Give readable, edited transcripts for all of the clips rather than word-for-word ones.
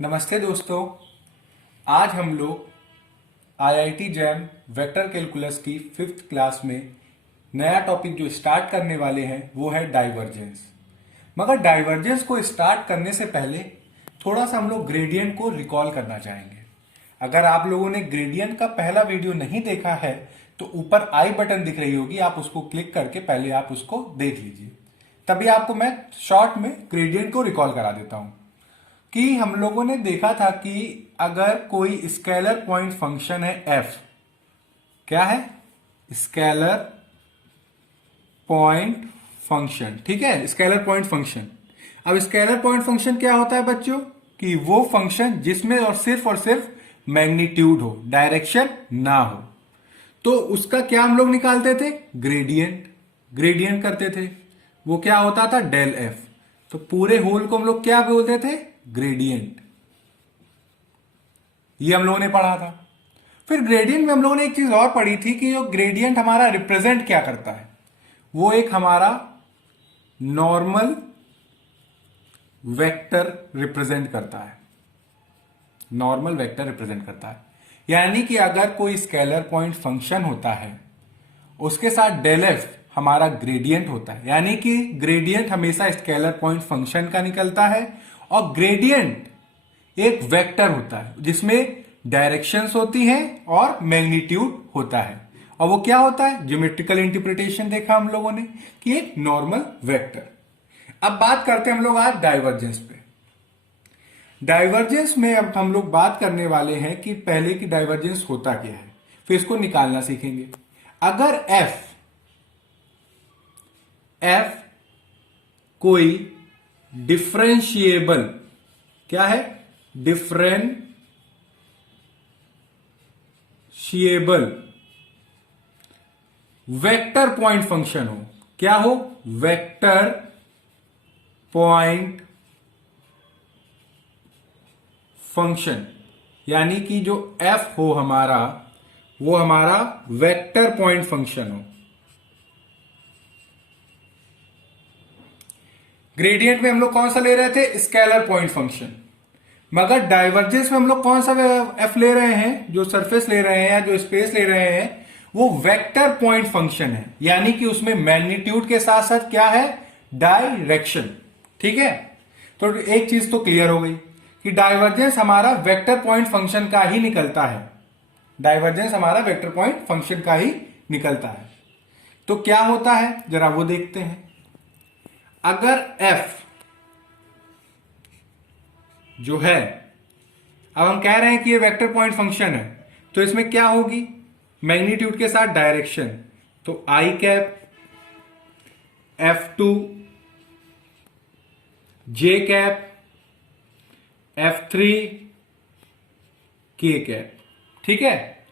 नमस्ते दोस्तों। आज हम लोग आईआईटी जैम वेक्टर कैलकुलस की 5th क्लास में नया टॉपिक जो स्टार्ट करने वाले हैं वो है डाइवर्जेंस। मगर डाइवर्जेंस को स्टार्ट करने से पहले थोड़ा सा हम लोग ग्रेडियंट को रिकॉल करना चाहेंगे। अगर आप लोगों ने ग्रेडियंट का पहला वीडियो नहीं देखा है तो ऊपर आई बटन दिख रही होगी, आप उसको क्लिक करके पहले आप उसको देख लीजिए। तभी आपको मैं शॉर्ट में ग्रेडियंट को रिकॉल करा देता हूं कि हम लोगों ने देखा था कि अगर कोई स्केलर पॉइंट फंक्शन है एफ, क्या है? Scalar point function. ठीक है, स्केलर पॉइंट फंक्शन। अब स्केलर पॉइंट फंक्शन क्या होता है बच्चों? कि वो फंक्शन जिसमें और सिर्फ मैग्नीट्यूड हो, डायरेक्शन ना हो। तो उसका क्या हम लोग निकालते थे? ग्रेडियंट। ग्रेडियंट करते थे। वो क्या होता था? Del F. तो पूरे होल को हम लोग क्या बोलते थे? ग्रेडियंट। ये हम लोगों ने पढ़ा था। फिर ग्रेडियंट में हम लोगों ने एक चीज और पढ़ी थी कि जो ग्रेडियंट हमारा रिप्रेजेंट क्या करता है, वो एक हमारा नॉर्मल वेक्टर रिप्रेजेंट करता है। नॉर्मल वेक्टर रिप्रेजेंट करता है, यानी कि अगर कोई स्केलर पॉइंट फंक्शन होता है उसके साथ डेल एफ हमारा ग्रेडियंट होता है, यानी कि ग्रेडियंट हमेशा स्केलर पॉइंट फंक्शन का निकलता है। और ग्रेडियंट एक वेक्टर होता है जिसमें डायरेक्शंस होती हैं और मैग्नीट्यूड होता है। और वो क्या होता है? ज्योमेट्रिकल इंटरप्रिटेशन देखा हम लोगों ने कि एक नॉर्मल वेक्टर। अब बात करते हैं हम लोग आज डाइवर्जेंस पे। डाइवर्जेंस में अब हम लोग बात करने वाले हैं कि पहले की डाइवर्जेंस होता क्या है, फिर इसको निकालना सीखेंगे। अगर एफ कोई डिफरेंशिएबल, क्या है? डिफरेंशिएबल वेक्टर पॉइंट फंक्शन हो। क्या हो? वेक्टर पॉइंट फंक्शन, यानी कि जो एफ हो हमारा वो हमारा वेक्टर पॉइंट फंक्शन हो। ग्रेडियंट में हम लोग कौन सा ले रहे थे? Scalar point function. मगर डाइवर्जेंस में हम लोग कौन सा एफ ले रहे हैं? जो सरफेस ले रहे हैं या जो स्पेस ले रहे हैं वो वेक्टर पॉइंट फंक्शन है, यानी कि उसमें मैग्नीट्यूड के साथ साथ क्या है? डायरेक्शन। ठीक है, तो एक चीज तो क्लियर हो गई कि डाइवर्जेंस हमारा वेक्टर पॉइंट फंक्शन का ही निकलता है। डाइवर्जेंस हमारा वेक्टर पॉइंट फंक्शन का ही निकलता है। तो क्या होता है जरा वो देखते हैं। अगर एफ जो है, अब हम कह रहे हैं कि ये वेक्टर पॉइंट फंक्शन है, तो इसमें क्या होगी? मैग्नीट्यूड के साथ डायरेक्शन। तो आई कैप, F2, जे कैप, F3, के कैप। ठीक है,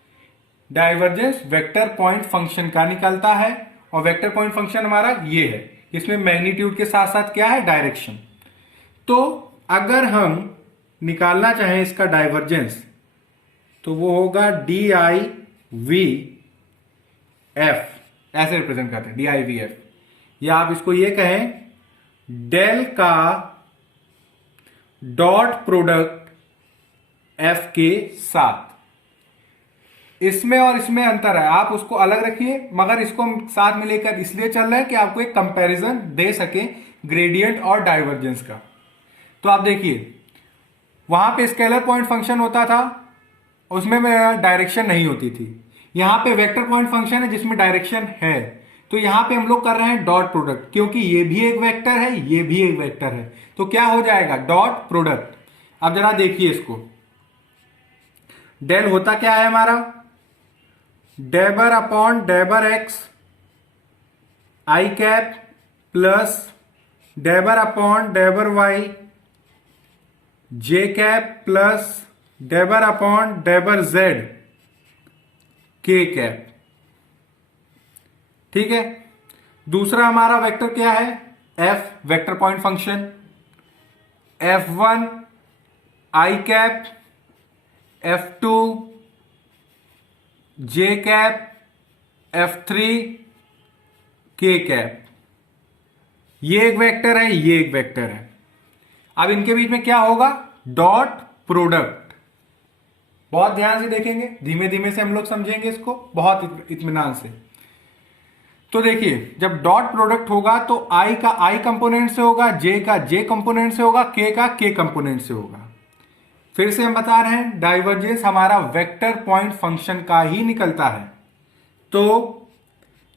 डाइवर्जेंस वेक्टर पॉइंट फंक्शन का निकलता है और वेक्टर पॉइंट फंक्शन हमारा ये है, इसमें मैग्नीट्यूड के साथ साथ क्या है? डायरेक्शन। तो अगर हम निकालना चाहें इसका डाइवर्जेंस तो वो होगा डी आई वी एफ, ऐसे रिप्रेजेंट करते हैं डी आई वी एफ। या आप इसको ये कहें डेल का डॉट प्रोडक्ट एफ के साथ। इसमें और इसमें अंतर है, आप उसको अलग रखिए, मगर इसको हम साथ में लेकर इसलिए चल रहे हैं कि आपको एक कंपैरिजन दे सके ग्रेडियंट और डाइवर्जेंस का। तो आप देखिए, वहां पे स्केलर पॉइंट फंक्शन होता था, उसमें डायरेक्शन नहीं होती थी। यहां पे वेक्टर पॉइंट फंक्शन है जिसमें डायरेक्शन है। तो यहां पे हम लोग कर रहे हैं डॉट प्रोडक्ट, क्योंकि ये भी एक वेक्टर है, ये भी एक वेक्टर है। तो क्या हो जाएगा? Dot product. अब जरा देखिए इसको, डेल होता क्या है हमारा? डेबर अपॉन डेबर एक्स आई कैप प्लस डेबर अपॉन डेबर वाई जे कैप प्लस डेबर अपॉन डेबर जेड के कैप। ठीक है, दूसरा हमारा वेक्टर क्या है? F, vector point function. F1 आई कैप, F2 जे कैप, F3 के कैप। ये एक वेक्टर है, ये एक वेक्टर है। अब इनके बीच में क्या होगा? Dot product. बहुत ध्यान से देखेंगे, धीमे धीमे से हम लोग समझेंगे इसको बहुत इत्मीनान से। तो देखिए, जब डॉट प्रोडक्ट होगा तो आई का आई कंपोनेंट से होगा, जे का जे कंपोनेंट से होगा, के का के कंपोनेंट से होगा। फिर से हम बता रहे हैं, डाइवर्जेंस हमारा वेक्टर पॉइंट फंक्शन का ही निकलता है। तो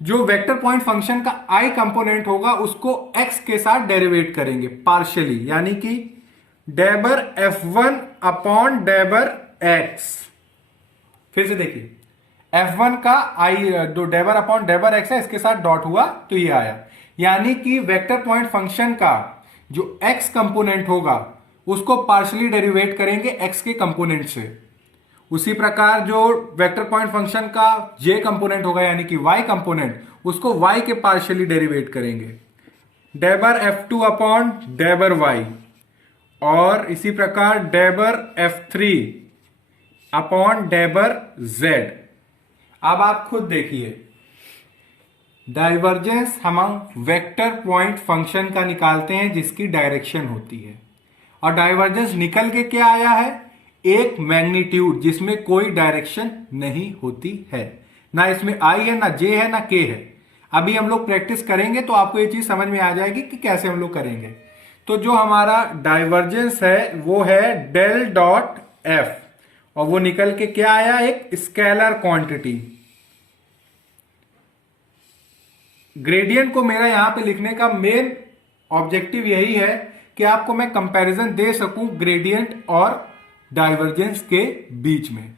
जो वेक्टर पॉइंट फंक्शन का आई कंपोनेंट होगा उसको एक्स के साथ डेरिवेट करेंगे पार्शियली, यानी कि डेबर F1 अपॉन डेबर एक्स। फिर से देखिए, F1 का आई जो डेबर अपॉन डेबर एक्स है इसके साथ डॉट हुआ तो ये आया, यानी कि वेक्टर पॉइंट फंक्शन का जो एक्स कंपोनेंट होगा उसको पार्शियली डेरिवेट करेंगे एक्स के कंपोनेंट से। उसी प्रकार जो वेक्टर पॉइंट फंक्शन का जे कंपोनेंट होगा यानी कि वाई कंपोनेंट, उसको वाई के पार्शियली डेरिवेट करेंगे, डेबर F2 अपॉन डेबर वाई। और इसी प्रकार डेबर F3 अपॉन डेबर जेड। अब आप खुद देखिए, डाइवर्जेंस हम वेक्टर पॉइंट फंक्शन का निकालते हैं जिसकी डायरेक्शन होती है, और डाइवर्जेंस निकल के क्या आया है, एक मैग्नीट्यूड जिसमें कोई डायरेक्शन नहीं होती है, ना इसमें आई है, ना जे है, ना के है। अभी हम लोग प्रैक्टिस करेंगे तो आपको ये चीज समझ में आ जाएगी कि कैसे हम लोग करेंगे। तो जो हमारा डाइवर्जेंस है वो है डेल डॉट एफ, और वो निकल के क्या आया, एक स्केलर क्वांटिटी। ग्रेडियंट को मेरा यहां पे लिखने का मेन ऑब्जेक्टिव यही है कि आपको मैं कंपैरिजन दे सकूं ग्रेडियंट और डाइवर्जेंस के बीच में।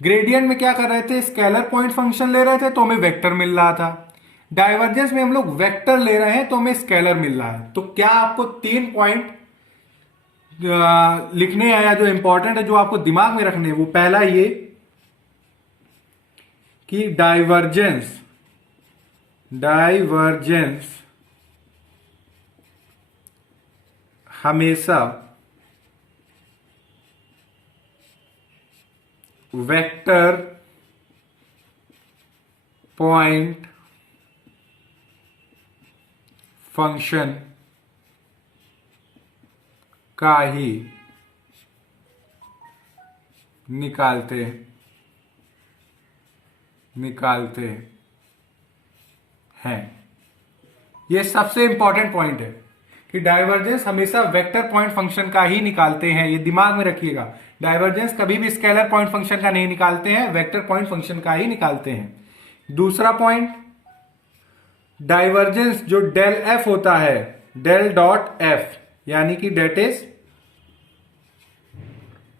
ग्रेडियंट में क्या कर रहे थे, स्केलर पॉइंट फंक्शन ले रहे थे तो हमें वेक्टर मिल रहा था। डाइवर्जेंस में हम लोग वेक्टर ले रहे हैं तो हमें स्केलर मिल रहा है। तो क्या आपको 3 पॉइंट लिखने हैं या जो इंपॉर्टेंट है, जो आपको दिमाग में रखने हैं, वो पहला ये कि डाइवर्जेंस हमेशा वेक्टर पॉइंट फंक्शन का ही निकालते हैं। यह सबसे इंपॉर्टेंट पॉइंट है कि डाइवर्जेंस हमेशा वेक्टर पॉइंट फंक्शन का ही निकालते हैं। ये दिमाग में रखिएगा, डाइवर्जेंस कभी भी स्केलर पॉइंट फंक्शन का नहीं निकालते हैं, वेक्टर पॉइंट फंक्शन का ही निकालते हैं। दूसरा पॉइंट, डाइवर्जेंस जो डेल एफ होता है, डेल डॉट एफ, यानी कि that is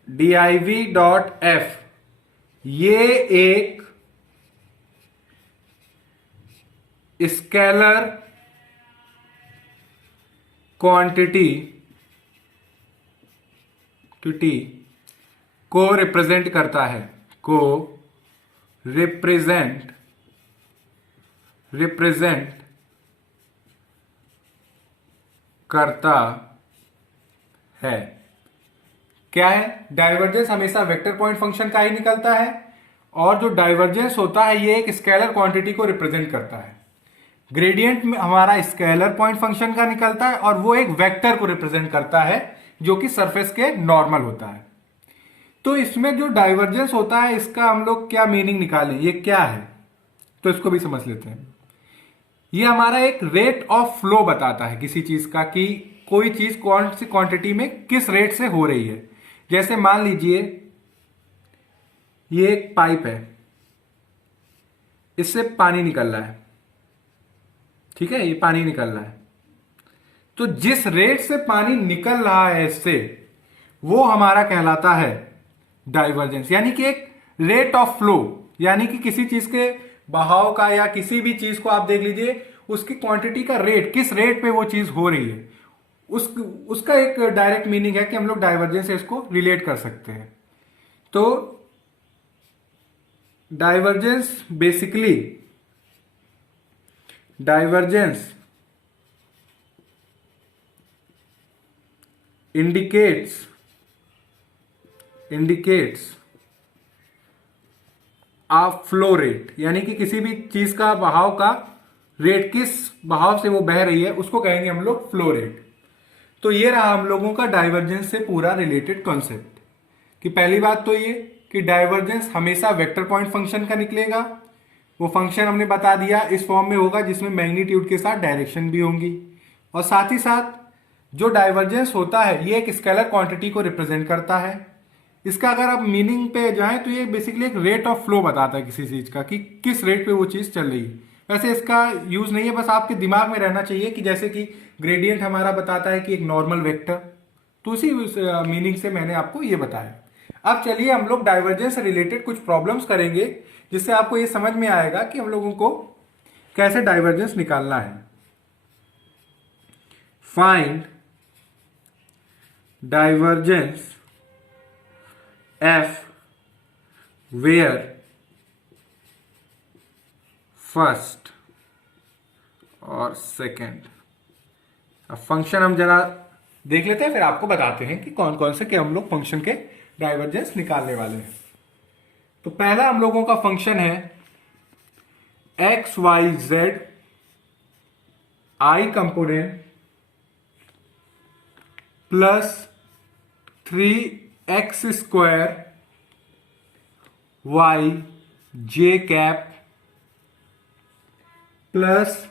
div dot F, ये एक स्केलर क्वांटिटी को रिप्रेजेंट करता है, रिप्रेजेंट करता है। क्या है, डाइवर्जेंस हमेशा वेक्टर पॉइंट फंक्शन का ही निकलता है, और जो डाइवर्जेंस होता है ये एक स्केलर क्वांटिटी को रिप्रेजेंट करता है। ग्रेडियंट में हमारा स्केलर पॉइंट फंक्शन का निकलता है और वो एक वेक्टर को रिप्रेजेंट करता है जो कि सरफेस के नॉर्मल होता है। तो इसमें जो डाइवर्जेंस होता है इसका हम लोग क्या मीनिंग निकालें, ये क्या है, तो इसको भी समझ लेते हैं। ये हमारा एक रेट ऑफ फ्लो बताता है किसी चीज का, कि कोई चीज कौन सी क्वांटिटी में किस रेट से हो रही है। जैसे मान लीजिए ये एक पाइप है, इससे पानी निकल रहा है, ठीक है, ये पानी निकल रहा है। तो जिस रेट से पानी निकल रहा है इससे, वो हमारा कहलाता है डाइवर्जेंस, यानी कि एक रेट ऑफ फ्लो, यानी कि किसी चीज के बहाव का या किसी भी चीज को आप देख लीजिए, उसकी क्वांटिटी का रेट, किस रेट पे वो चीज हो रही है, उसका एक डायरेक्ट मीनिंग है कि हम लोग डाइवर्जेंस से इसको रिलेट कर सकते हैं। तो डाइवर्जेंस बेसिकली, डाइवर्जेंस इंडिकेट्स आ फ्लो रेट, यानी कि किसी भी चीज का बहाव का रेट, किस बहाव से वो बह रही है, उसको कहेंगे हम लोग फ्लो रेट। तो ये रहा हम लोगों का डाइवर्जेंस से पूरा रिलेटेड कॉन्सेप्ट। कि पहली बात तो ये कि डाइवर्जेंस हमेशा वेक्टर पॉइंट फंक्शन का निकलेगा। वो फंक्शन हमने बता दिया इस फॉर्म में होगा जिसमें मैग्नीट्यूड के साथ डायरेक्शन भी होंगी, और साथ ही साथ जो डाइवर्जेंस होता है ये एक स्केलर क्वांटिटी को रिप्रेजेंट करता है। इसका अगर आप मीनिंग पे जाएं तो ये बेसिकली एक रेट ऑफ फ्लो बताता है किसी चीज का, कि किस रेट पे वो चीज चल रही है। वैसे इसका यूज नहीं है, बस आपके दिमाग में रहना चाहिए कि जैसे कि ग्रेडियंट हमारा बताता है कि एक नॉर्मल वेक्टर, तो उसी मीनिंग से मैंने आपको ये बताया। अब चलिए हम लोग डाइवर्जेंस से रिलेटेड कुछ प्रॉब्लम्स करेंगे, जिससे आपको ये समझ में आएगा कि हम लोगों को कैसे डाइवर्जेंस निकालना है। Find divergence F where first और सेकेंड। अब फंक्शन हम जरा देख लेते हैं, फिर आपको बताते हैं कि कौन कौन से के हम लोग फंक्शन के डाइवर्जेंस निकालने वाले हैं। तो पहला हम लोगों का फंक्शन है x y z i component plus 3x² y j cap plus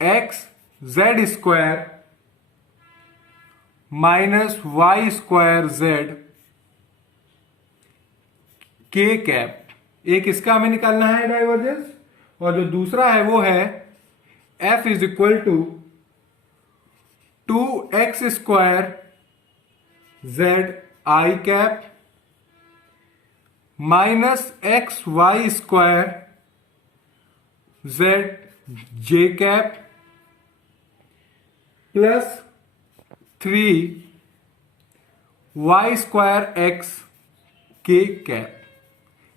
x(z)² minus y² z k cap. एक इसका हमें निकालना है डाइवर्जेंस, और जो दूसरा है वो है f is equal to 2x² z I cap minus xy² z j cap plus 3y² x k cap.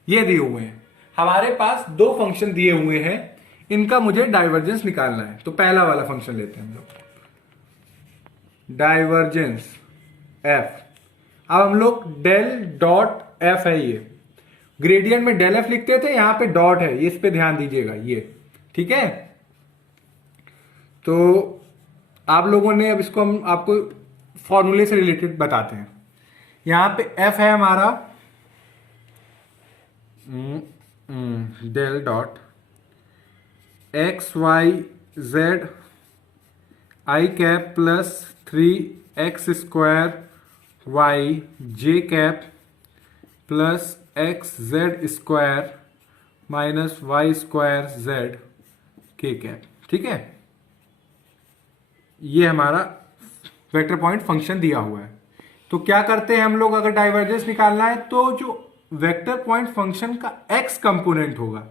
ये दिए हुए हैं हमारे पास, दो फंक्शन दिए हुए हैं, इनका मुझे डाइवर्जेंस निकालना है। तो पहला वाला फंक्शन लेते हैं हम लोग, डाइवर्जेंस एफ। अब हम लोग डेल डॉट एफ है, ये ग्रेडियंट में डेल एफ लिखते थे, यहां पे डॉट है, इस पे ध्यान दीजिएगा ये, ठीक है। तो आप लोगों ने, अब इसको हम आपको फॉर्मूले से रिलेटेड बताते हैं। यहां पे एफ है हमारा del dot x y z i cap plus 3x² y j cap plus x(z)² minus y² z k cap, ठीक है। ये हमारा वेक्टर पॉइंट फंक्शन दिया हुआ है। तो क्या करते हैं हम लोग, अगर डाइवर्जेंस निकालना है तो जो वेक्टर पॉइंट फंक्शन का x कंपोनेंट होगा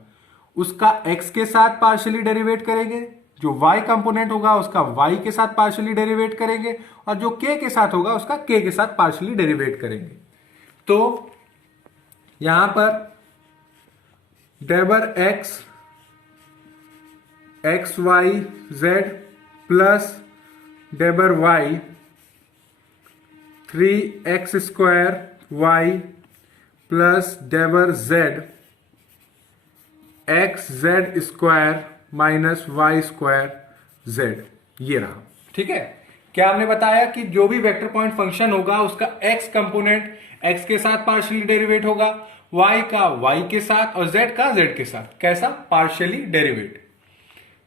उसका x के साथ पार्शियली डेरिवेट करेंगे, जो y कंपोनेंट होगा उसका y के साथ पार्शियली डेरिवेट करेंगे, और जो k के साथ होगा उसका k के साथ पार्शियली डेरिवेट करेंगे। तो यहां पर डेबर x y z प्लस डेबर y 3x² y प्लस डेबर z x(z)² minus y² z, ये रहा, ठीक है। क्या हमने बताया कि जो भी वेक्टर पॉइंट फंक्शन होगा उसका x कंपोनेंट x के साथ पार्शियली डेरिवेट होगा, y का y के साथ और z का z के साथ। कैसा? Partially derivative.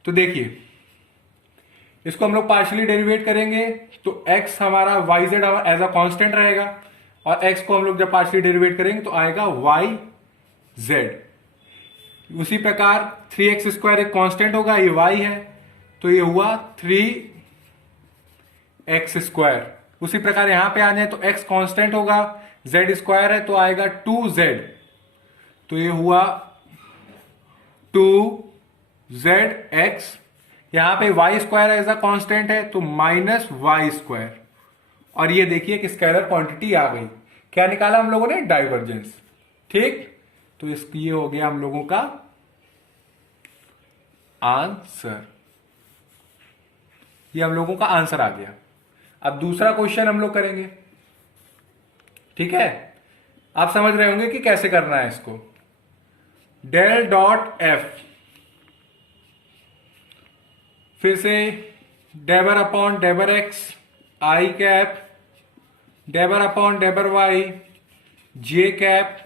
तो देखिए इसको हम लोग पार्शियली डेरिवेट करेंगे तो x हमारा yz एज अ कांस्टेंट रहेगा, और x को हम लोग जब पार्शियली डेरिवेट करेंगे तो आएगा yz। उसी प्रकार 3x² एक कांस्टेंट होगा, ये y है तो ये हुआ 3x²। उसी प्रकार यहां पे आ जाए तो x कांस्टेंट होगा, z² है तो आएगा 2z, तो ये हुआ 2zx। यहां पे y² एज अ कांस्टेंट है तो माइनस y², और ये देखिए कि स्केलर क्वांटिटी आ गई। क्या निकाला हम लोगों ने? डाइवर्जेंस, ठीक। तो ये हो गया हम लोगों का आंसर, ये हम लोगों का आंसर आ गया। अब दूसरा क्वेश्चन हम लोग करेंगे, ठीक है। आप समझ रहे होंगे कि कैसे करना है इसको। डेल डॉट एफ, फिर से डेबर अपॉन डेबर एक्स आई कैप डेबर अपॉन डेबर वाई जे कैप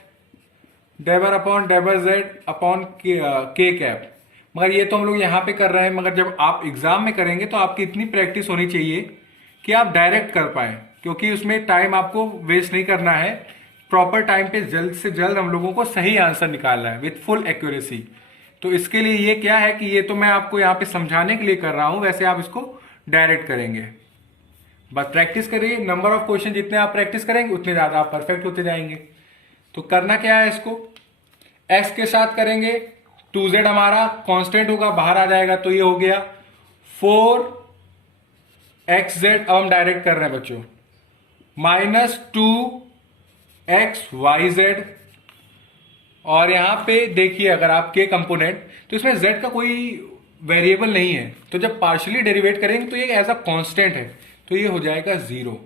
डेबर अपॉन डेबर जेड अपॉन के कैप। मगर ये तो हम लोग यहाँ पे कर रहे हैं, मगर जब आप एग्जाम में करेंगे तो आपकी इतनी प्रैक्टिस होनी चाहिए कि आप डायरेक्ट कर पाए, क्योंकि उसमें टाइम आपको वेस्ट नहीं करना है। प्रॉपर टाइम पे जल्द से जल्द हम लोगों को सही आंसर निकालना है विथ फुल एक्यूरेसी। तो इसके लिए ये क्या है कि ये तो मैं आपको यहाँ पे समझाने के लिए कर रहा हूं, वैसे आप इसको डायरेक्ट करेंगे। बस प्रैक्टिस करिए, नंबर ऑफ क्वेश्चन जितने आप प्रैक्टिस करेंगे उतने ज्यादा आप परफेक्ट होते जाएंगे। तो करना क्या है, इसको एक्स के साथ करेंगे, 2z हमारा कांस्टेंट होगा, बाहर आ जाएगा, तो ये हो गया 4xz। अब हम डायरेक्ट कर रहे हैं बच्चों, -2xyz। और यहां पे देखिए अगर आप के कंपोनेंट, तो इसमें z का कोई वेरिएबल नहीं है, तो जब पार्शियली डेरिवेट करेंगे तो ये एज अ कांस्टेंट है, तो ये हो जाएगा 0।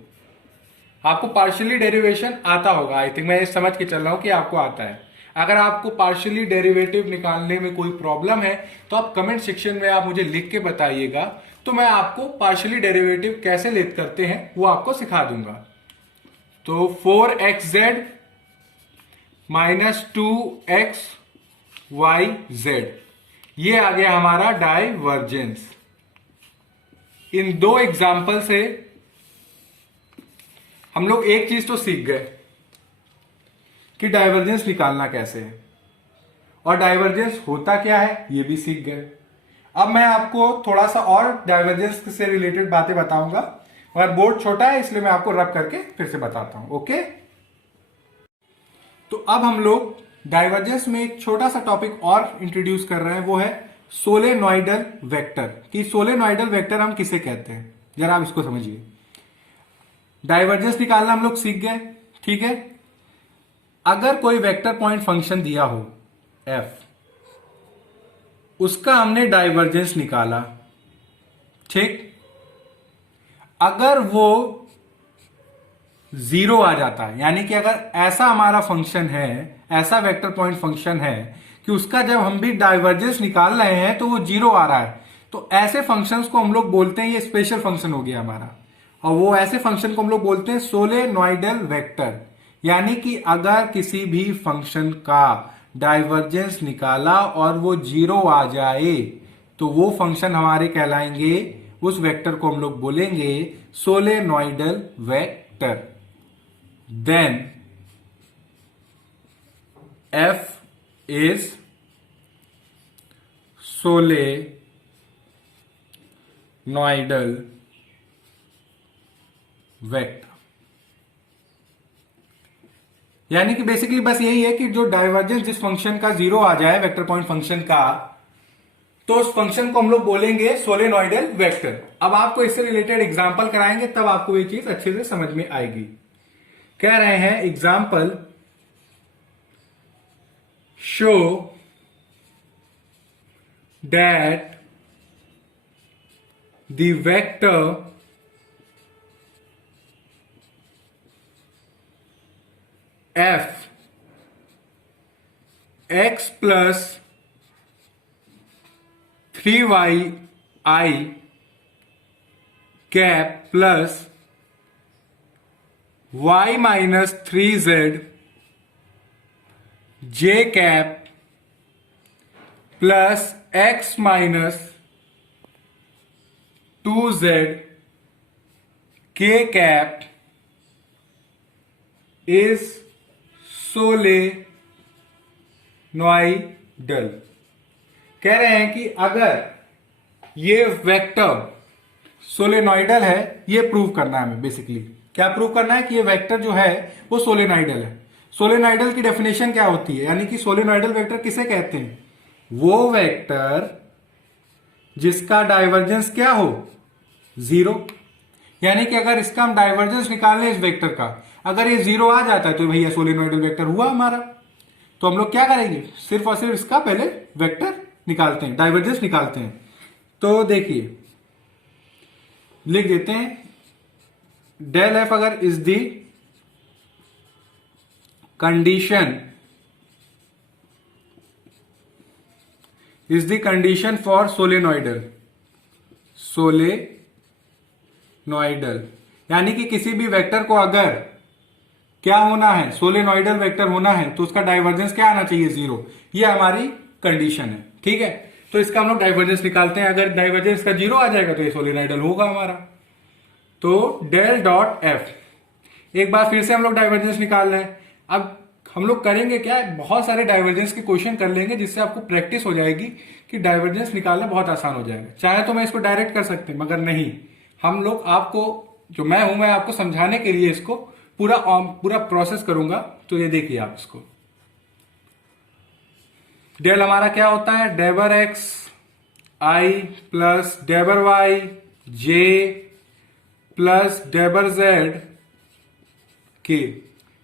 आपको पार्शियली डेरिवेशन आता होगा, आई थिंक मैं ये समझ के चल रहा हूं कि आपको आता है। अगर आपको पार्शियली डेरिवेटिव निकालने में कोई प्रॉब्लम है तो आप कमेंट सेक्शन में आप मुझे लिख के बताइएगा, तो मैं आपको पार्शियली डेरिवेटिव कैसे लेते करते हैं वो आपको सिखा दूंगा। तो 4xz -2xyz, ये आ गया हमारा डाइवर्जेंस। इन दो एग्जाम्पल से हम लोग एक चीज तो सीख गए कि डाइवर्जेंस निकालना कैसे है, और डाइवर्जेंस होता क्या है ये भी सीख गए। अब मैं आपको थोड़ा सा और डाइवर्जेंस से रिलेटेड बातें बताऊंगा, मगर बोर्ड छोटा है इसलिए मैं आपको रब करके फिर से बताता हूं। ओके, तो अब हम लोग डाइवर्जेंस में एक छोटा सा टॉपिक और इंट्रोड्यूस कर रहे हैं, वो है सोलेनॉइडल वेक्टर। कि सोलेनॉइडल वेक्टर हम किसे कहते हैं, जरा आप इसको समझिए। डाइवर्जेंस निकालना हम लोग सीख गए, ठीक है। अगर कोई वेक्टर पॉइंट फंक्शन दिया हो f, उसका हमने डाइवर्जेंस निकाला, ठीक। अगर वो 0 आ जाता है, यानी कि अगर ऐसा हमारा फंक्शन है, ऐसा वेक्टर पॉइंट फंक्शन है कि उसका जब हम भी डाइवर्जेंस निकाल रहे हैं तो वो 0 आ रहा है, तो ऐसे फंक्शंस को हम लोग बोलते हैं, ये स्पेशल फंक्शन हो गया हमारा। और वो ऐसे फंक्शन को हम लोग बोलते हैं सोलेनॉइडल वेक्टर। यानी कि अगर किसी भी फंक्शन का डाइवर्जेंस निकाला और वो 0 आ जाए तो वो फंक्शन हमारे कहलाएंगे, उस वेक्टर को हम लोग बोलेंगे solenoidal vector. Then f is solenoidal vector. यानी कि बेसिकली बस यही है कि जो डाइवर्जेंस जिस फंक्शन का 0 आ जाए, वेक्टर पॉइंट फंक्शन का, तो उस फंक्शन को हम लोग बोलेंगे सोलेनॉइडल वेक्टर। अब आपको इससे रिलेटेड एग्जांपल कराएंगे, तब आपको ये चीज अच्छे से समझ में आएगी। कह रहे हैं example, show that the vector f x plus 3y cap plus y minus 3z j cap plus x minus 2z k cap is solenoidal. कह रहे हैं कि अगर ये वेक्टर सोलेनॉइडल है, ये प्रूव करना है हमें। बेसिकली क्या प्रूव करना है कि ये वेक्टर जो है वो सोलेनॉइडल है। सोलेनॉइडल की डेफिनेशन क्या होती है, यानी कि सोलेनॉइडल वेक्टर किसे कहते हैं, वो वेक्टर जिसका डाइवर्जेंस क्या हो 0। यानी कि अगर इसका हम डाइवर्जेंस निकाल लें इस वेक्टर का, अगर ये 0 आ जाता है तो भैया सोलेनॉइडल वेक्टर हुआ हमारा। तो हम लोग क्या करेंगे, सिर्फ और सिर्फ इसका पहले वेक्टर निकालते हैं, डाइवर्जेंस निकालते हैं। तो देखिए लिख देते हैं, डेल एफ अगर is the condition for solenoidal, यानी कि किसी भी वेक्टर को अगर क्या होना है, सोलेनोइडल वेक्टर होना है, तो उसका डाइवर्जेंस क्या आना चाहिए, 0। ये हमारी कंडीशन है, ठीक है। तो इसका हम लोग डाइवर्जेंस निकालते हैं। अगर डाइवर्जेंस का 0 आ जाएगा तो ये सोलेनोइडल होगा हमारा। तो डेल डॉट एफ, एक बार फिर से हम लोग डाइवर्जेंस निकाल रहे हैं। अब हम लोग करेंगे क्या, बहुत सारे डाइवर्जेंस के क्वेश्चन कर लेंगे, जिससे आपको प्रैक्टिस हो जाएगी कि डाइवर्जेंस निकालना बहुत आसान हो जाएगा। चाहे तो मैं इसको डायरेक्ट कर सकते हैं, मगर नहीं, हम लोग आपको, जो मैं हूं, मैं आपको समझाने के लिए इसको पूरा प्रोसेस करूंगा। तो ये देखिए आप इसको, डेल हमारा क्या होता है, डेबर एक्स आई प्लस डेबर वाई जे प्लस डेबर जेड के,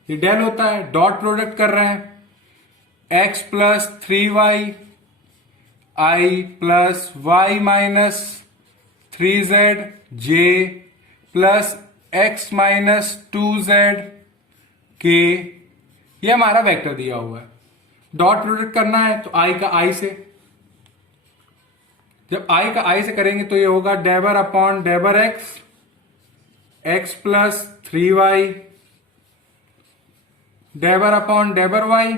ये डेल होता है। डॉट प्रोडक्ट कर रहे हैं, एक्स प्लस 3y आई plus Y minus 3z j plus x minus 2z के, ये हमारा वेक्टर दिया हुआ है। डॉट प्रोडक्ट करना है तो आई का आई से, जब आई का आई से करेंगे तो ये होगा डेबर अपॉन डेबर एक्स, एक्स प्लस 3y डेबर अपॉन डेबर y,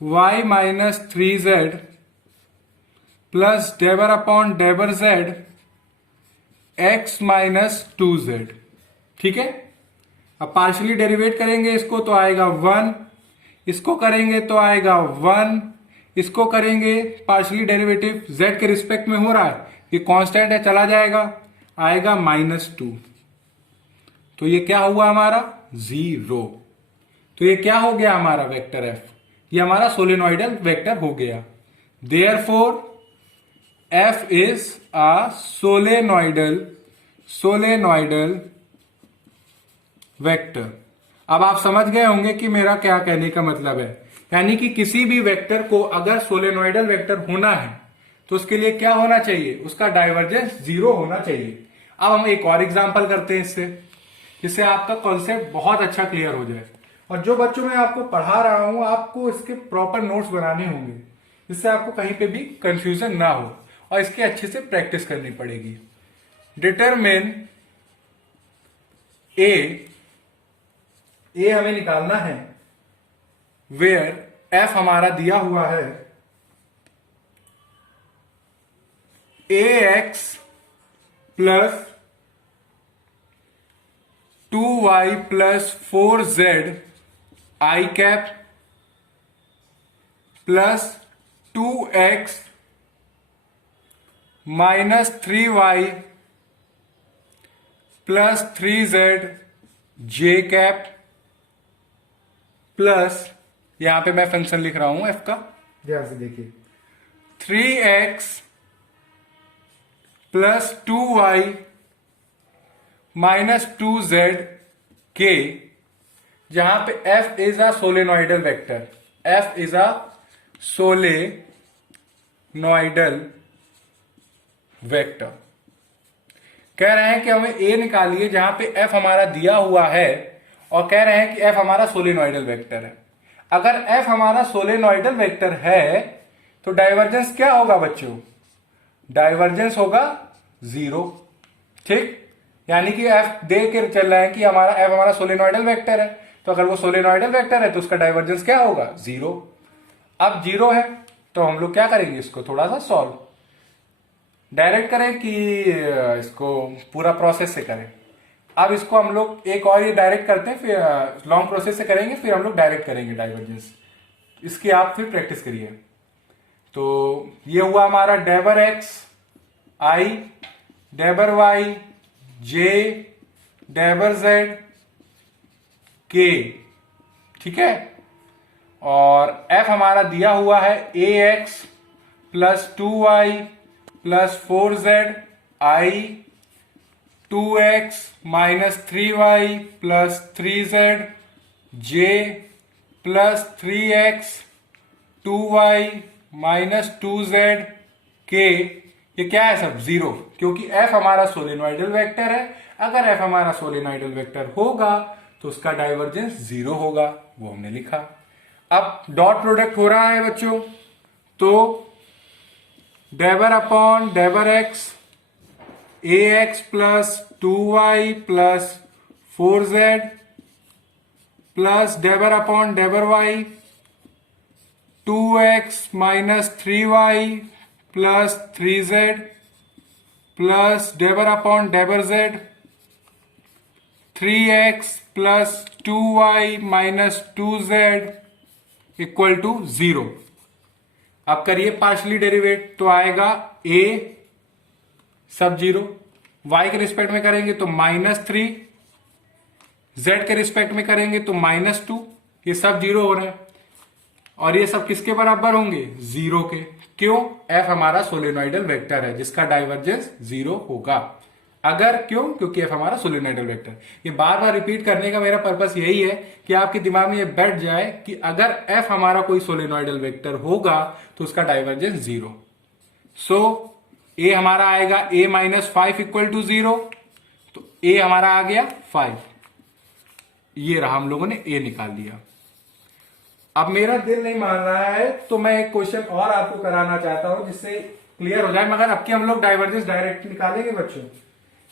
y minus 3z plus डेबर अपॉन डेबर जेड, एक्स माइनस 2z, ठीक है। अब पार्शियली डेरिवेट करेंगे इसको तो आएगा 1, इसको करेंगे तो आएगा 1, इसको करेंगे पार्शियली डेरिवेटिव z के रिस्पेक्ट में हो रहा है, ये कांस्टेंट है, चला जाएगा, आएगा -2। तो ये क्या हुआ हमारा, 0। तो ये क्या हो गया हमारा वेक्टर एफ, ये हमारा सोलेनोइडल वेक्टर हो गया। Therefore F is a solenoidal vector. अब आप समझ गए होंगे कि मेरा क्या कहने का मतलब है, यानी कि किसी भी वेक्टर को अगर सोलेनोइडल वेक्टर होना है तो उसके लिए क्या होना चाहिए, उसका डाइवर्जेंस 0 होना चाहिए। अब हम एक और एग्जांपल करते हैं इससे, जिससे आपका कॉन्सेप्ट बहुत अच्छा क्लियर हो जाए। और जो बच्चों मैं आपको पढ़ा रहा हूं, आपको इसके प्रॉपर नोट्स बनाने होंगे, जिससे आपको कहीं पे भी कंफ्यूजन ना हो, और इसके अच्छे से प्रैक्टिस करनी पड़ेगी। डिटरमिन ए हमें निकालना है, वेयर एफ हमारा दिया हुआ है a x plus 2y plus 4z i cap plus 2x minus 3y plus 3z j cap plus, यहां पे मैं फंक्शन लिख रहा हूं एफ का, ध्यान से देखिए, 3x plus 2y minus 2z के, जहां पे f is a solenoidal vector, f is a solenoidal vector. कह रहे हैं कि हमें a निकालिए जहां पे f हमारा दिया हुआ है, और कह रहे हैं कि f हमारा सोलेनोइडल वेक्टर है। अगर f हमारा सोलेनोइडल वेक्टर है तो डाइवर्जेंस क्या होगा बच्चों, डाइवर्जेंस होगा 0, ठीक। यानी कि f दे के चल रहा है कि हमारा f हमारा सोलेनोइडल वेक्टर है, तो अगर वो सोलेनोइडल वेक्टर है तो उसका डाइवर्जेंस क्या होगा, 0। अब 0 है तो हम लोग क्या करेंगे, इसको थोड़ा सा सॉल्व डायरेक्ट करें कि इसको पूरा प्रोसेस से करें। अब इसको हम लोग एक और ये डायरेक्ट करते हैं, फिर लॉन्ग प्रोसेस से करेंगे, फिर हम लोग डायरेक्ट करेंगे डाइवर्जेंस। इसकी आप फिर प्रैक्टिस करिए। तो ये हुआ हमारा डेबर एक्स आई डेबर वाई जे डेबर जेड के, ठीक है। और एफ हमारा दिया हुआ है a x plus 2y plus 4z i 2x minus 3y plus 3z j plus 3x 2y minus 2z के, ये क्या है सब, 0, क्योंकि f हमारा सोलेनोइडल वेक्टर है। अगर f हमारा सोलेनोइडल वेक्टर होगा तो उसका डाइवर्जेंस 0 होगा, वो हमने लिखा। अब डॉट प्रोडक्ट हो रहा है बच्चों, तो डेबर अपॉन डेबर x ax plus 2y plus 4z plus डेबर अपॉन डेबर y 2x minus 3y plus 3z plus डेबर अपॉन डेबर z 3x plus 2y minus 2z equal to 0। अब करिए पार्शली डेरिवेट, तो आएगा a सब 0, y के रिस्पेक्ट में करेंगे तो -3, z के रिस्पेक्ट में करेंगे तो -2, ये सब 0 हो रहा है और ये सब किसके बराबर होंगे? 0 के। क्यों? f हमारा सोलेनोइडल वेक्टर है जिसका डाइवर्जेंस 0 होगा। अगर क्यों? क्योंकि f हमारा सोलेनोइडल वेक्टर। ये बार बार रिपीट करने का मेरा पर्पस यही है कि आपके दिमाग में ये बैठ जाए कि अगर f हमारा कोई सोलेनोइडल वेक्टर होगा तो उसका डाइवर्जेंस 0। सो a हमारा आएगा a माइनस 5 इक्वल टू 0, तो a हमारा आ गया 5। ये रहा, हम लोगों ने a निकाल लिया। अब मेरा दिल नहीं मान रहा है तो मैं एक क्वेश्चन और आपको कराना चाहता हूं जिससे क्लियर हो जाए, मगर अब की हम लोग डाइवर्जेंस डायरेक्ट निकालेंगे बच्चों,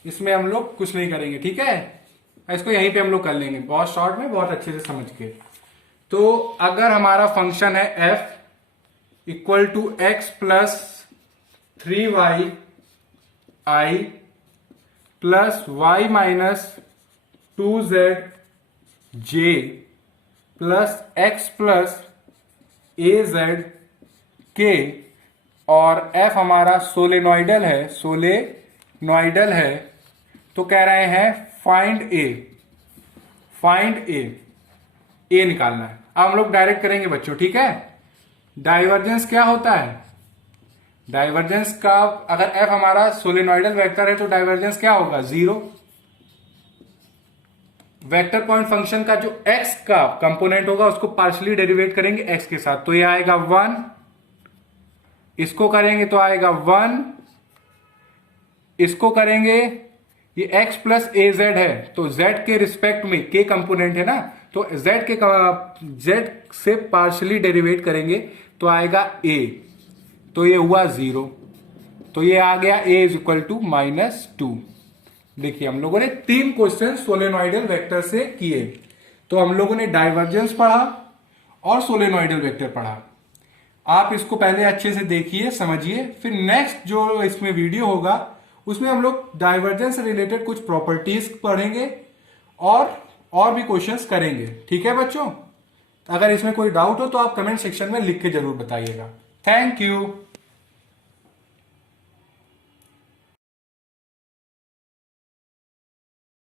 इसमें हम लोग कुछ नहीं करेंगे, ठीक है? इसको यहीं पे हम लोग कर लेंगे बहुत शॉर्ट में, बहुत अच्छे से समझ के। तो अगर हमारा फंक्शन है f equal to x plus 3y i plus y minus 2z j plus x प्लस az k, और f हमारा सोलेनोइडल है, तो कह रहे हैं फाइंड ए निकालना है। अब हम लोग डायरेक्ट करेंगे बच्चों, ठीक है? डाइवर्जेंस क्या होता है? डाइवर्जेंस का, अगर f हमारा सोलेनोइडल वेक्टर है तो डाइवर्जेंस क्या होगा? 0। वेक्टर पॉइंट फंक्शन का जो x का कंपोनेंट होगा उसको पार्शियली डेरिवेट करेंगे x के साथ, तो ये आएगा 1, इसको करेंगे तो आएगा 1, इसको करेंगे, ये x प्लस az है तो z के रिस्पेक्ट में k कंपोनेंट है ना, तो z से पार्शियली डेरिवेट करेंगे तो आएगा a, तो ये हुआ 0, तो ये आ गया a इज इक्वल टू -2। देखिए हम लोगों ने 3 क्वेश्चन सोलेनोइडल वेक्टर से किए, तो हम लोगों ने डाइवर्जेंस पढ़ा और सोलेनोइडल वेक्टर पढ़ा। आप इसको पहले अच्छे से देखिए, समझिए, फिर नेक्स्ट जो इसमें वीडियो होगा उसमें हम लोग डाइवर्जेंस से रिलेटेड कुछ प्रॉपर्टीज पढ़ेंगे और भी क्वेश्चंस करेंगे, ठीक है बच्चों? अगर इसमें कोई डाउट हो तो आप कमेंट सेक्शन में लिख के जरूर बताइएगा। Thank you.